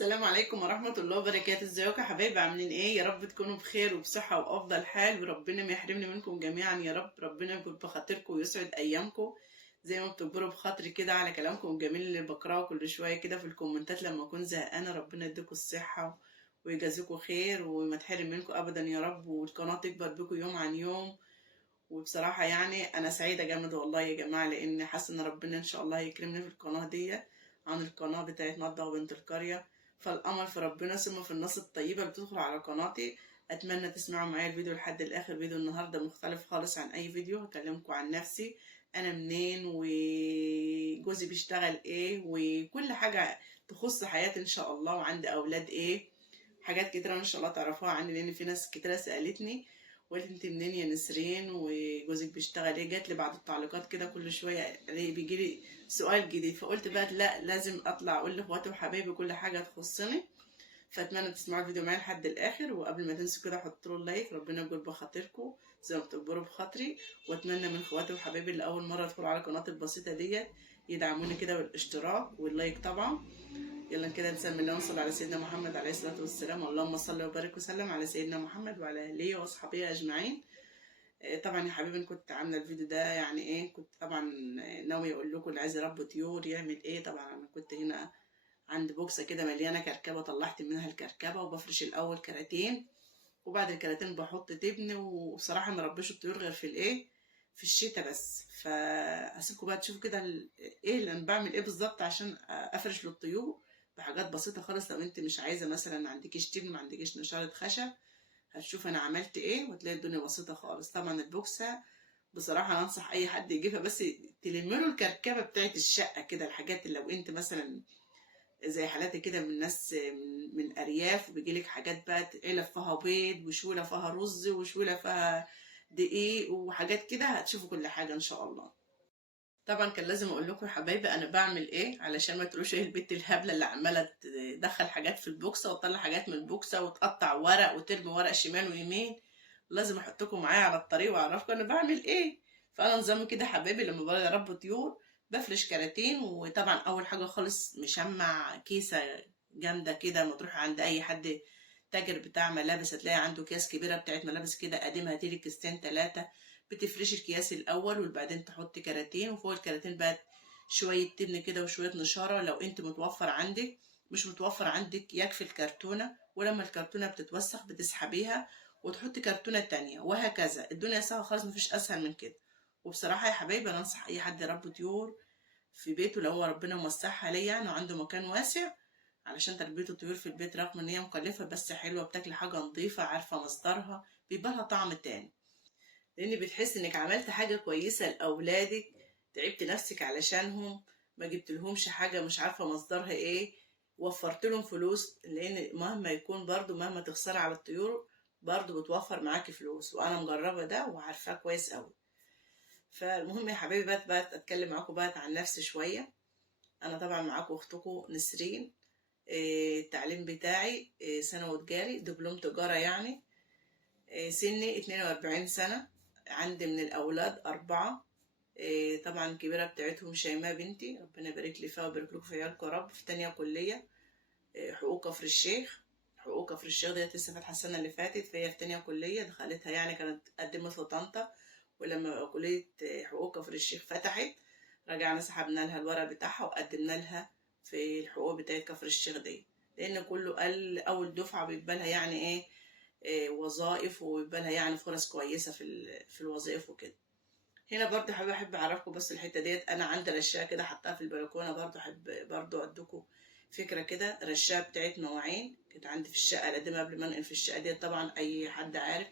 السلام عليكم ورحمة الله وبركاته. ازيكم يا حبايبي؟ عاملين ايه؟ يا رب تكونوا بخير وبصحة وافضل حال، وربنا ما يحرمني منكم جميعا يا رب. ربنا يكون بخاطركم ويسعد ايامكم زي ما بتكبروا بخاطري كده على كلامكم الجميل اللي بقراه كل شوية كده في الكومنتات لما اكون زهقانة. ربنا يديكم الصحة ويجازيكم خير وما تحرم منكم ابدا يا رب، والقناة تكبر بكم يوم عن يوم. وبصراحة يعني أنا سعيدة جامد والله يا جماعة، لأن حاسة إن ربنا إن شاء الله يكرمني في القناة دي عن القناة بتاعت مطبخ بنت القرية. فالأمر في ربنا ثم في الناس الطيبة اللي بتدخل على قناتي. أتمنى تسمعوا معايا الفيديو لحد الآخر. فيديو النهاردة مختلف خالص عن أي فيديو. هكلمكم عن نفسي، أنا منين وجوزي بيشتغل إيه وكل حاجة تخص حياتي إن شاء الله، وعندي أولاد إيه. حاجات كتيرة إن شاء الله تعرفوها عني، لأن في ناس كتيرة سألتني وقالت انت منين يا نسرين وجوزك بيشتغل ايه. جات لي بعض التعليقات كده كل شويه بيجي لي سؤال جديد، فقلت بقى لا، لازم اطلع اقول لاخواتي وحبايبي كل حاجه تخصني. فاتمنى تسمعوا الفيديو معايا لحد الاخر، وقبل ما تنسوا كده حطوا له لايك. ربنا يجبر بخاطركم زي ما بتكبروا بخاطري. واتمنى من اخواتي وحبايبي اللي اول مره يدخلوا على قناتي البسيطه ديت يدعموني كده بالاشتراك واللايك طبعا. يلا كده نسمي الله ونصلي على سيدنا محمد عليه الصلاه والسلام. اللهم صل وبارك وسلم على سيدنا محمد وعلى اله واصحابه اجمعين. طبعا يا حبيبي، انا كنت عامله الفيديو ده يعني ايه، كنت طبعا ناويه اقول لكم اللي عايز يربي طيور يعمل ايه. طبعا انا كنت هنا عند بوكسه كده مليانه كركبه، طلعت منها الكركبه وبفرش الاول كراتين، وبعد الكراتين بحط تبن. وبصراحه ما ربيش الطيور غير في الايه، في الشتاء بس. فهسيبكم بقى تشوفوا كده ايه اللي انا بعمل ايه بالظبط عشان افرش للطيور بحاجات بسيطه خالص. لو انت مش عايزه مثلا، ما عندكيش تبن، ما عندكيش نشاره خشب، هتشوف انا عملت ايه وتلاقي الدنيا بسيطه خالص. طبعا البوكسه بصراحه انا انصح اي حد يجيبها، بس تلم له الكركبه بتاعت الشقه كده. الحاجات اللي لو انت مثلا زي حالاتي كده من ناس من ارياف، وبيجيلك حاجات بقى علب فيها بيض وشوله فيها رز وشوله فيها دقيق وحاجات كده، هتشوفوا كل حاجه ان شاء الله. طبعا كان لازم اقول لكم يا حبايبي انا بعمل ايه، علشان ما تقولوش ايه البت الهبله اللي عماله تدخل حاجات في البوكسه وتطلع حاجات من البوكسه وتقطع ورق وترمي ورق شمال ويمين. لازم احطكم معايا على الطريق واعرفكم انا بعمل ايه. فانا نظامي كده يا حبايبي، لما باجي اربي طيور بفرش كراتين. وطبعا اول حاجه خالص مشمع كيسه جامده كده. ما تروح عند اي حد تاجر بتاع ملابس هتلاقي عنده اكياس كبيره بتاعت ملابس كده قديمه، هاتيلك كيستين 3. بتفرشي الكياس الاول وبعدين تحطي كراتين، وفوق الكراتين بقى شويه تبن كده وشويه نشاره لو انت متوفر عندك. مش متوفر عندك يكفي الكرتونه، ولما الكرتونه بتتوسخ بتسحبيها وتحطي كرتونه تانية، وهكذا. الدنيا سهله خالص، مفيش اسهل من كده. وبصراحه يا حبايبي انا انصح اي حد يربي طيور في بيته لو هو ربنا موسعها ليه يعني وعنده مكان واسع، علشان تربيه الطيور في البيت رغم ان هي مكلفه بس حلوه، بتاكلي حاجه نظيفه عارفه مصدرها، بيبقى لها طعم تاني. لان بتحس انك عملت حاجه كويسه لاولادك، تعبت نفسك علشانهم، ما جبتلهمش حاجه مش عارفه مصدرها ايه، وفرت لهم فلوس. لان مهما يكون برضو مهما تخسري على الطيور برضو بتوفر معاكي فلوس، وانا مجربه ده وعارفاه كويس قوي. فالمهم يا حبيبي بقى اتكلم معاكم بقى عن نفسي شويه. انا طبعا معاكم اختكم نسرين. التعليم بتاعي ثانوي تجاري، دبلوم تجاره يعني. سني 42 سنة. عندي من الأولاد 4. طبعا الكبيرة بتاعتهم شيماء بنتي، ربنا يبارك لي فيها ويبارك لكم في عيالكم يا رب، في تانية كلية حقوق كفر الشيخ. حقوق كفر الشيخ ديت لسه فاتحة السنة اللي فاتت، فهي في تانية كلية دخلتها يعني، كانت قدمت في طنطا. ولما كلية حقوق كفر الشيخ فتحت رجعنا سحبنا لها الورق بتاعها وقدمنا لها في الحقوق بتاعت كفر الشيخ دي. لأن كله قال أول دفعة بيقبلها يعني إيه، وظائف، ويبقى لها يعني فرص كويسه في الوظائف وكده. هنا برضه احب اعرفكم بس الحته ديت، انا عندي رشايه كده حطها في البلكونه، برضه احب برضه ادوكم فكره كده. الرشايه بتاعت مواعين كانت عندي في الشقه القديمه قبل ما انقل في الشقه ديت. طبعا اي حد عارف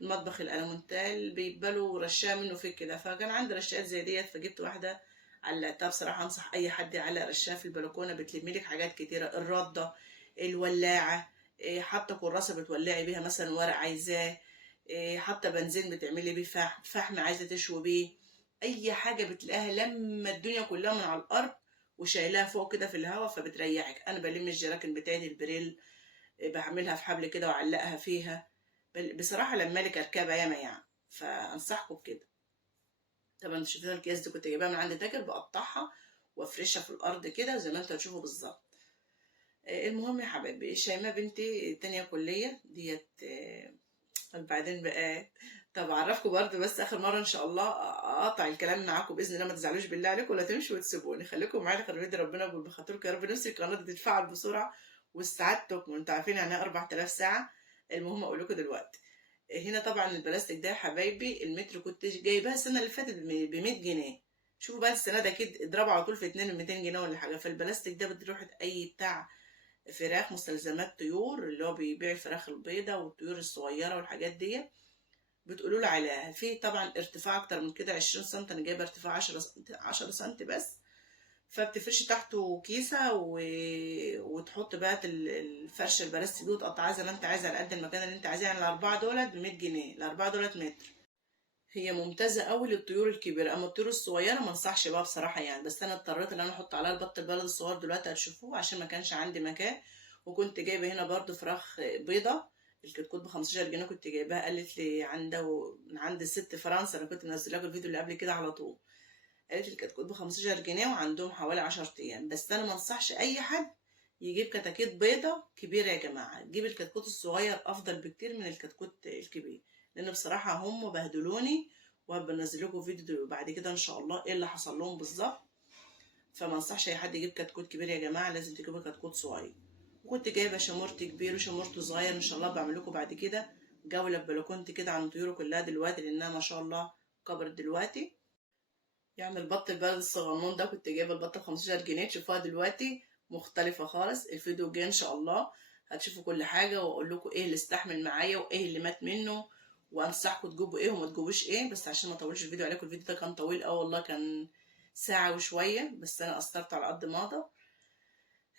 المطبخ الالمونتال بيبقى له رشايه منه في كده، فكان عندي رشايات زي ديت فجبت واحده علقتها. بصراحه انصح اي حد يعلق رشايه في البلكونه، بتلمي لك حاجات كتيره. الرده، الولاعه، حاطه كراسه بتولعي بيها مثلا ورق عايزاه، حاطه بنزين بتعملي بيه فحم عايزه تشوي بيه. اي حاجه بتلاقيها لما الدنيا كلها من على الارض وشايلاها فوق كده في الهواء فبتريحك. انا بلم الجراكن بتاعتي البريل، بعملها في حبل كده واعلقها فيها. بصراحه لما لي كركبه ياما يعني، فانصحكم بكده. طبعا شفتها الكياس دي كنت جايباها من عند تاجر، بقطعها وافرشها في الارض كده زي ما انتوا هتشوفوا بالظبط. المهم يا حبايبي، شيماء بنتي تانية كلية ديت. بعدين بقى، طب اعرفكم برضه، بس اخر مره ان شاء الله اقطع الكلام معاكم باذن الله، ما تزعلوش بالله عليكم ولا تمشوا وتسيبوني، خليكم معايا لخير ودي ربنا يكون بخاطركم يا رب. نفسي القناه دي تتفعل بسرعه والساعات تكمل، انتوا عارفين يعني ايه 4000 ساعه. المهم اقول لكم دلوقتي، هنا طبعا البلاستيك ده يا حبايبي المتر كنت جايباها السنه اللي فاتت ب 100 جنيه. شوفوا بقى السنه ده اكيد اضربوا على طول في 2 200 جنيه ولا حاجه. فالبلاستيك ده بتروح اي بتاع فراخ مستلزمات طيور، اللي هو بيبيع الفراخ البيضة والطيور الصغيرة والحاجات دي، بتقولوا له عليها. في طبعا ارتفاع اكتر من كده 20 سم، انا جايبه ارتفاع 10 سم، 10 سم بس. فبتفرشي تحته كيسه وتحط بقى الفرشه البلاستيك دي وتقطعها زي ما انت عايزه على قد المكان اللي انت عايزاه. يعني الاربعه دولت ب 100 جنيه، الاربعه دولت متر. هي ممتازه قوي للطيور الكبيره، اما الطيور الصغيره ما انصحش بقى بصراحه يعني. بس انا اضطريت ان انا احط عليها البط البلد الصغير دلوقتي هتشوفوه، عشان ما كانش عندي مكان. وكنت جايبه هنا برضو فراخ بيضه، الكتكوت ب 15 جنيه، كنت جايباها قالت لي من عند الست فرنسا، انا كنت منزله لكم الفيديو اللي قبل كده على طول. قالت لي الكتكوت ب 15 جنيه وعندهم حوالي 10 ايام. بس انا ما انصحش اي حد يجيب كتاكيت بيضه كبيره يا جماعه، جيب الكتكوت الصغير افضل بكتير من الكتكوت الكبير، لان بصراحه هم بهدلوني. وهبقى انزل لكم فيديو بعد كده ان شاء الله ايه اللي حصل لهم بالظبط. فما انصحش اي حد يجيب كتكوت كبير يا جماعه، لازم تجيبوا كتكوت صغير. وكنت جايبه شمورتي كبير وشمورته صغير، ان شاء الله بعمل لكم بعد كده جوله ببلكونتي كده عن طيوره كلها دلوقتي، لانها ما شاء الله كبرت دلوقتي. يعني البط البلد الصغنون ده كنت جايبه البطه ب 15 جنيه، تشوفوها دلوقتي مختلفه خالص. الفيديو الجاي ان شاء الله هتشوفوا كل حاجه، واقول لكم ايه اللي استحمل معايا وايه اللي مات منه، وانصحكم تجيبوا ايه وما تجيبوش ايه. بس عشان ما اطولش الفيديو عليكم، الفيديو ده كان طويل اه والله، كان ساعه وشويه، بس انا قصرت على قد ما اقدر.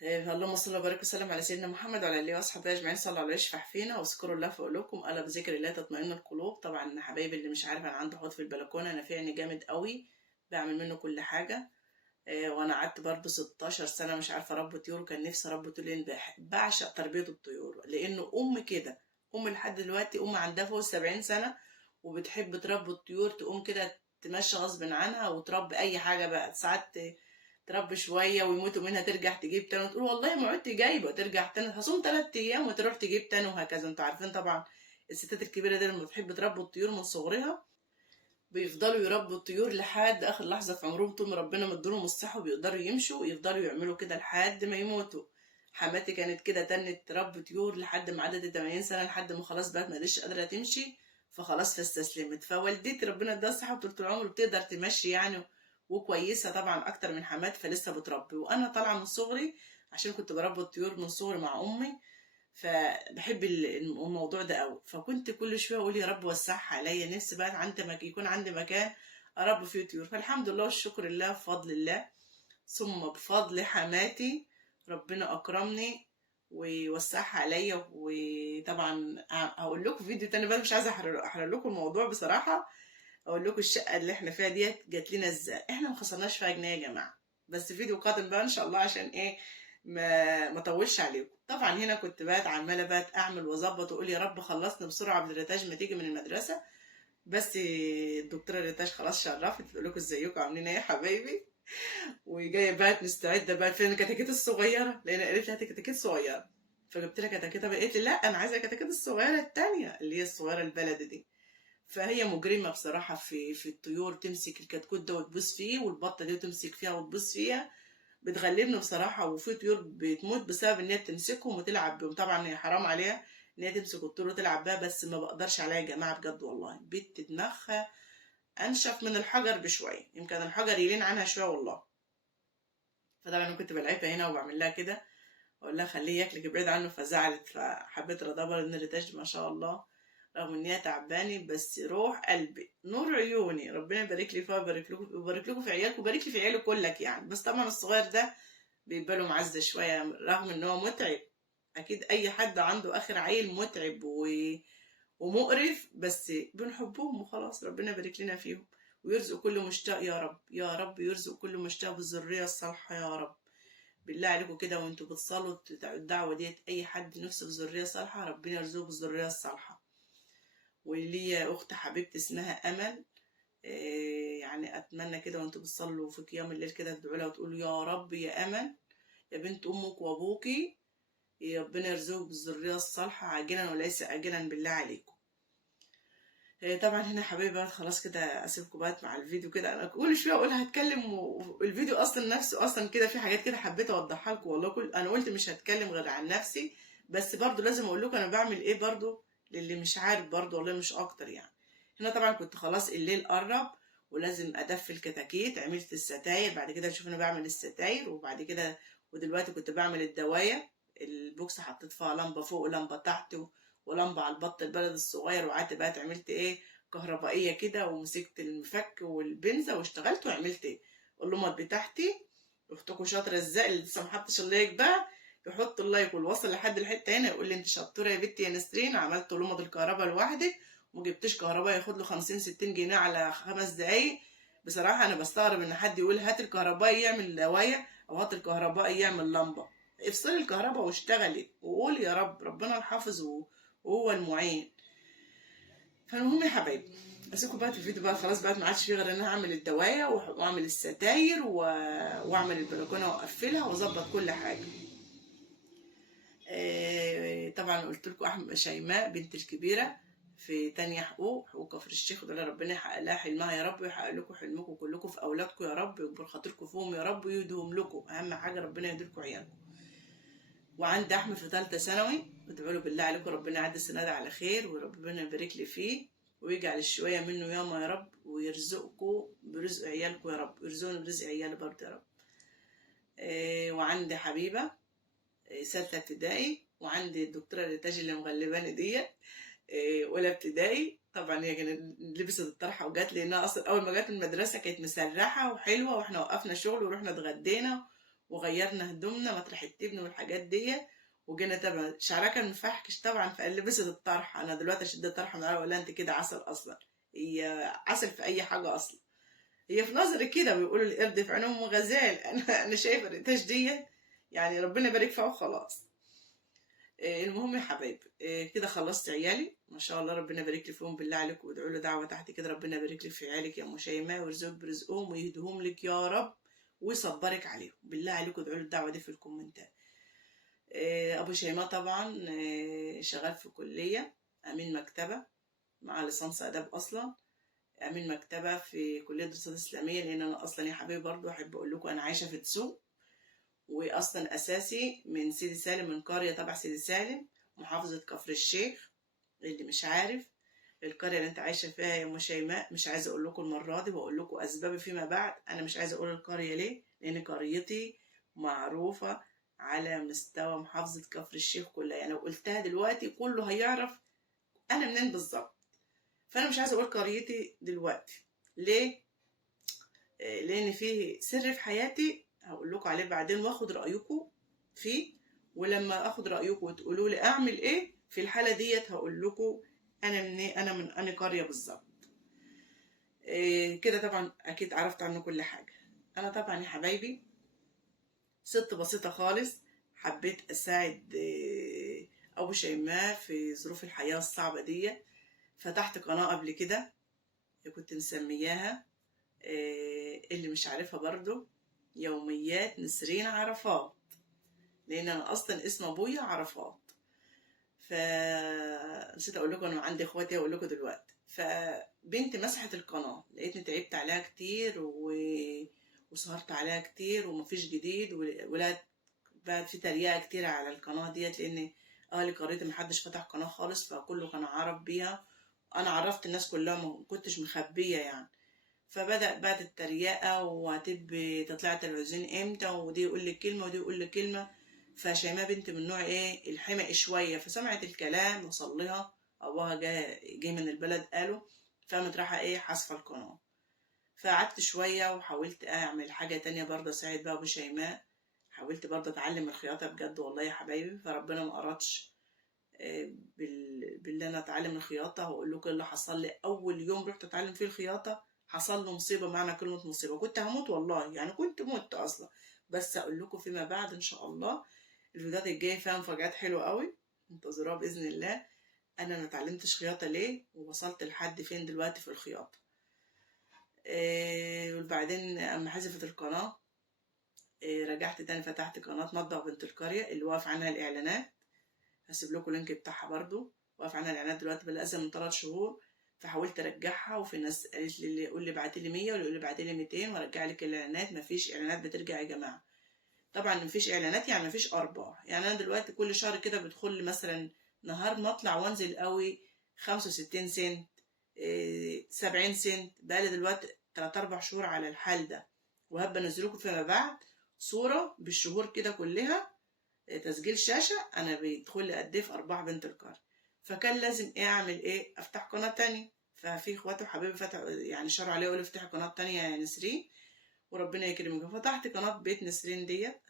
اللهم صل وبارك وسلم على سيدنا محمد وعلى اله واصحابه اجمعين. صلوا عليه يشفع فينا، واذكروا الله في قلوبكم، الا بذكر الله تطمئن القلوب. طبعا حبايبي اللي مش عارف، انا عندي حوض في البلكونه، انا فعني جامد قوي، بعمل منه كل حاجه. وانا قعدت برضه 16 سنه مش عارفه اربي طيور، وكان نفسي اربي طيور لان بعشق تربيه الطيور، لانه كده لحد دلوقتي عندها فوق 70 سنه وبتحب تربي الطيور. تقوم كده تمشي غصب عنها وتربي اي حاجه بقى. ساعات تربي شويه ويموتوا منها، ترجع تجيب تاني وتقول والله ما عدت جايبه، ترجع تاني هصوم 3 ايام وتروح تجيب تاني، وهكذا. انتوا عارفين طبعا الستات الكبيره دي لما بتحب تربي الطيور من صغرها بيفضلوا يربوا الطيور لحد اخر لحظه في عمرهم، طول ما ربنا مديلهم الصحه وبيقدروا يمشوا ويفضلوا يعملوا كده لحد ما يموتوا. حماتي كانت كده تنت تربي طيور لحد ما عدت 80 سنه، لحد ما خلاص بقت ما قدرتش قادره تمشي، فخلاص فاستسلمت. فوالدتي ربنا اداها الصحه وطول العمر بتقدر تمشي يعني، وكويسه طبعا اكتر من حماتي، فلسه بتربي. وانا طالعه من صغري عشان كنت بربي الطيور من صغري مع امي، فبحب الموضوع ده قوي. فكنت كل شويه اقول يا رب وسعها عليا، نفسي بقى يكون عندي مكان اربي فيه طيور. فالحمد لله والشكر لله بفضل الله، ثم بفضل حماتي ربنا اكرمني ووسعها عليا. وطبعا هقول لكم فيديو تاني بقى، مش عايزه احرق لكم الموضوع بصراحه. اقول لكم الشقه اللي احنا فيها ديت جات لنا ازاي، احنا ما خسرناش فيها جنيه يا جماعه. بس فيديو قادم بقى ان شاء الله، عشان ايه ما اطولش عليكم. طبعا هنا كنت بقى عماله بقى اعمل واظبط واقول يا رب خلصنا بسرعه قبل الريتاج ما تيجي من المدرسه. بس الدكتوره الريتاج خلاص شرفت، بتقول لكم ازيكم عاملين ايه يا حبايبي، وجايه بقى مستعده بقى فين الكتاكيت الصغيره، لان قالت لي هاتي كتاكيت صغيره. فجبت لها كتاكيته، بقيت لي لا انا عايزه الكتاكيت الصغيره التانيه اللي هي الصغيره البلدي دي. فهي مجرمة بصراحة في الطيور، تمسك الكتكوت ده وتبوس فيه، والبطة دي وتمسك فيها وتبوس فيها، بتغلبني بصراحة. وفي طيور بتموت بسبب ان هي تمسكهم وتلعب بهم، طبعا هي حرام عليها ان هي تمسك الطيور وتلعب بيها، بس ما بقدرش عليها يا جماعة بجد والله. بنت دماغها انشف من الحجر بشوية، يمكن الحجر يلين عنها شوية والله. فطبعا انا كنت بلعبها هنا وبعمل لها كده، اقول لها خليه ياكلك ابعد عنه، فزعلت. فحبيت ردبر ان الريتاج ما شاء الله رغم ان هي تعباني بس روح قلبي نور عيوني، ربنا يبارك لي فيها ويبارك لكم في عيالكم ويبارك لي في عيالي كلك يعني. بس طبعا الصغير ده بيبقى له معزه شويه رغم ان هو متعب. اكيد اي حد عنده اخر عيل متعب ومقرف، بس بنحبهم وخلاص. ربنا يبارك لنا فيهم ويرزق كل مشتاق يا رب، يا رب يرزق كل مشتاق بالذريه الصالحه يا رب. بالله عليكم كده وانتوا بتصلوا الدعوه ديت، اي حد نفسه في ذريه صالحه ربنا يرزقه بالذريه الصالحه. وليا اخت حبيبتي اسمها امل، يعني اتمنى كده وانتوا بتصلوا في قيام الليل كده تدعوا لها وتقولوا يا رب يا امل يا بنت امك وابوكي ربنا يرزقك بالذريه الصالحه عاجلا وليس اجلا بالله عليكم. طبعا هنا حبايبي بقى خلاص كده اسيبكم بقى مع الفيديو كده. انا كل شويه اقول هتكلم والفيديو اصلا نفسه اصلا كده في حاجات كده حبيت اوضحها لكم والله. انا قلت مش هتكلم غير عن نفسي، بس برضو لازم اقول لكم انا بعمل ايه برضو للي مش عارف برضو والله مش اكتر يعني. هنا طبعا كنت خلاص الليل قرب ولازم ادفي الكتاكيت، عملت الستاير، بعد كده اشوف انا بعمل الستاير وبعد كده ودلوقتي كنت بعمل الدوايه. البوكس حطيت فيها لمبه فوق ولمبه تحت ولمبه على البط البلد الصغير، وقعدت بقى عملت ايه كهربائيه كده، ومسكت المفك والبنزه واشتغلت وعملت ايه اللمض بتاعتي. اختكم شاطره ازاي اللي لسه محطش اللايك بقى يحط اللايك والوصل لحد الحته هنا يقول لي انت شطوره يا بنتي يا نسرين، عملت لمض الكهرباء لوحدك ومجبتش كهرباء ياخد له 50-60 جنيه على 5 دقايق. بصراحه انا بستغرب ان حد يقول هات الكهرباء يعمل دوايه او هات الكهرباء يعمل لمبه. افصلي الكهرباء واشتغلي وقول يا رب ربنا الحافظ وهو المعين. فالمهم يا حبايبي اسيبكم بقى في الفيديو بقى خلاص بقى ما عادش فيه غير ان انا اعمل الدوايه واعمل الستاير واعمل البلكونه واقفلها واظبط كل حاجه. طبعا قلت لكم احمد شيماء بنت الكبيره في تانية حقوق كفر الشيخ، ده ربنا يحقق لها حلمها يا رب، ويحقق لكم حلمكم كلكم في اولادكم يا رب، ويكبر خاطركم فيهم يا رب ويهديهم لكم، اهم حاجه ربنا يهديلكم عيالكم. وعندي احمد في ثالثه ثانوي، ادعوا له بالله عليكم ربنا يعدي السنه دي على خير وربنا يبارك لي فيه ويجعل الشويه منه ياما يا رب، ويرزقكم برزق عيالكم يا رب، ويرزقني برزق عيالي برضه يا رب. وعندي حبيبه ثالثه ابتدائي، وعندي الدكتوره ريتاج اللي مغلباني ديت اولى ابتدائي. طبعا هي كانت لبست الطرحه وجات لي، انها اصلا اول ما جت المدرسه كانت مسرحه وحلوه، واحنا وقفنا شغل ورحنا اتغدينا وغيرنا هدومنا مطرح التبن والحاجات دي، وجينا طبعا شعرها كان مفحكش طبعا فلبست الطرحه. انا دلوقتي اشد الطرحه من ولا انت كده عسل اصلا، هي عسل في اي حاجه اصلا. هي في نظري كده بيقولوا القرد في عينهم غزال. انا شايفه الريتاج ديت يعني ربنا يبارك فيها وخلاص. المهم يا حبايبي كده خلصت عيالي ما شاء الله، ربنا يبارك لي فيهم بالله عليكم، وادعوا له دعوه تحت كده ربنا يبارك لي في عيالك يا ام شيماء ويرزقك برزقهم ويهديهم لك يا رب ويصبرك عليهم. بالله عليكم ادعوا له الدعوه دي في الكومنتات. ابو شيماء طبعا شغال في كليه امين مكتبه مع ليسانس اداب اصلا، امين مكتبه في كليه دراسات اسلاميه. لان انا اصلا يا حبايبي برضو احب اقول لكم انا عايشه في تسوق، واصلا اساسي من سيدي سالم، من قريه تبع سيدي سالم محافظه كفر الشيخ. اللي مش عارف القريه اللي انت عايشه فيها يا ام شيماء، مش عايزه اقول لكم المره دي واقول لكم اسبابي فيما بعد. انا مش عايزه اقول القريه ليه، لان قريتي معروفه على مستوى محافظه كفر الشيخ كلها، يعني لو قلتها دلوقتي كله هيعرف انا منين بالظبط. فانا مش عايزه اقول قريتي دلوقتي ليه، لان فيه سر في حياتي هقول لكم عليه بعدين واخد رايكم فيه، ولما اخد رايكم وتقولوا لي اعمل ايه في الحاله ديت هقول لكم انا من انهي قريه بالظبط. كده طبعا اكيد عرفت عنه كل حاجه. انا طبعا يا حبايبي ست بسيطه خالص، حبيت اساعد ابو شيماء في ظروف الحياه الصعبه دي. فتحت قناه قبل كده كنت مسمياها اللي مش عارفها برضو يوميات نسرين عرفات، لان انا اصلا اسم ابويا عرفات. فنسيت اقول لكم انا عندي اخواتي اقول لكم دلوقتي. فبنتي مسحت القناه لقيتني تعبت عليها كتير وسهرت عليها كتير ومفيش جديد، ولقيت بقى في تريقه كتير على القناه ديت، لان اهلي قريتي محدش فتح قناه خالص فكله كان عارف بيها. انا عرفت الناس كلها ما كنتش مخبيه يعني. فبدأ التريقة وهتبقي تطلعي تلفزيون امتى، ودي يقول لك كلمة ودي يقول لك كلمة. فشيماء بنت من نوع ايه الحمق شوية، فسمعت الكلام وصل لها ابوها جه من البلد قاله، فقامت رايحة ايه حاسفة القناة. فقعدت شوية وحاولت اعمل حاجة تانية برضه اساعد بقى ابو شيماء، حاولت برضه اتعلم الخياطة بجد والله يا حبايبي، فربنا ما اردش باللي انا اتعلم الخياطه. هقول لكم اللي حصل لي اول يوم رحت اتعلم فيه الخياطه، حصل له مصيبه، معنى كلمه مصيبه كنت هموت والله، يعني كنت مت اصلا. بس اقول لكم فيما بعد ان شاء الله الفيديوهات الجايه فيها مفاجآت حلوه قوي انتظروها باذن الله. انا ما اتعلمتش خياطه ليه ووصلت لحد فين دلوقتي في الخياطه. وبعدين اما حذفت القناه رجعت تاني فتحت قناة نضف بنت القرية اللي واقف عنها الإعلانات. هسيب لكم اللينك بتاعها برضو. واقف عنها الإعلانات دلوقتي بقى من 3 شهور. فحاولت ارجعها، وفي ناس قالت لي اللي يقول لي بعتي لي 100 واللي يقول لي بعتي لي 200 وارجع لك الاعلانات. مفيش اعلانات بترجع يا جماعه. طبعا مفيش اعلانات يعني مفيش ارباح. يعني انا دلوقتي كل شهر كده بيدخل لي مثلا نهار ما اطلع وانزل قوي 65 سنت، 70 سنت. بقالي دلوقتي 3 4 شهور على الحال ده. وهبقى انزلكم فيما بعد صوره بالشهور كده كلها، تسجيل شاشه انا بيدخل لي قد ايه في ارباح بنت القرن. فكان لازم اعمل ايه؟ افتح قناه تانية. ففي اخواتي وحبايبي فتحوا يعني شاروا عليا يقولوا افتحي قناه تانية يا نسرين وربنا يكرمك. ففتحت قناه بيت نسرين ديت.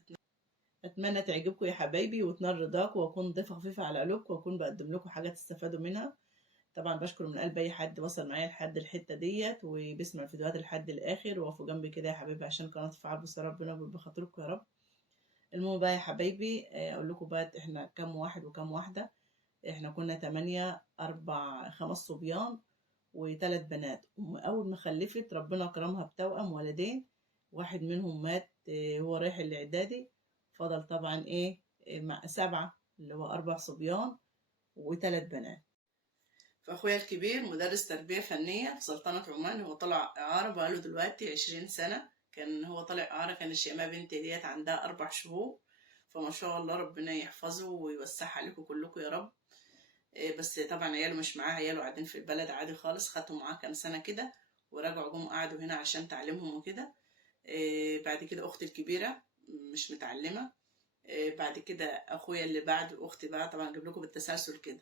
اتمنى تعجبكم يا حبايبي وتنال رضاكم، واكون ضيفه خفيفه على قلوبكم، واكون بقدم لكم حاجه تستفادوا منها. طبعا بشكر من قلب اي حد وصل معايا لحد الحته ديت وبيسمع الفيديوهات لحد الاخر. وقفوا جنبي كده يا حبايبي عشان قناه تفعل بس ربنا بخاطركم يا رب. المهم بقى يا حبايبي، اقول لكم بقى احنا كام واحد وكام واحده. احنا كنا 8، 5 صبيان و3 بنات. اول ما خلفت ربنا كرمها بتوأم ولدين. واحد منهم مات، هو رايح الاعدادي. فضل طبعا ايه، مع 7 اللي هو 4 صبيان و3 بنات. فاخويا الكبير مدرس تربية فنية في سلطنة عمان. هو طلع إعارة بقاله دلوقتي 20 سنة. كان هو طالع إعارة، كان الشيماء بنتي ديت عندها 4 شهور. فما شاء الله ربنا يحفظه ويوسعها عليكم كلكم يا رب. بس طبعا عياله مش معاه، عياله قاعدين في البلد عادي خالص. خدوا معاه كام سنة كده ورجعوا جم قعدوا هنا عشان تعليمهم وكده. بعد كده أختي الكبيرة مش متعلمة. بعد كده أخويا اللي بعد أختي بقى. طبعا أجيب لكم بالتسلسل كده.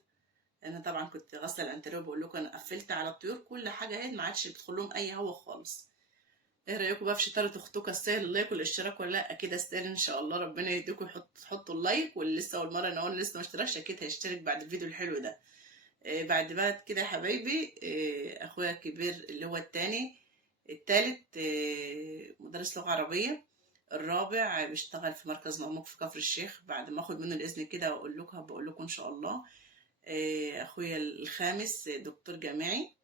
انا طبعا كنت غاسله الانتريه وبقول لكم انا قفلت على الطيور كل حاجه اهي، ما عادش بيدخل لهم اي هوا خالص. ايه رايكم بقى في شطاره اختكم؟ استاهل اللايك والاشتراك ولا لا؟ اكيد استاهل ان شاء الله. ربنا يديكم تحطوا اللايك، واللي لسه اول مره انا لسه ما اشتركش اكيد هيشترك بعد الفيديو الحلو ده. بعد بقى كده يا حبايبي، اخويا الكبير اللي هو التاني. التالت مدرس لغه عربيه. الرابع بيشتغل في مركز مرموق في كفر الشيخ. بعد ما اخد منه الاذن كده واقول لكم بقول لكم ان شاء الله. اخويا الخامس دكتور جامعي.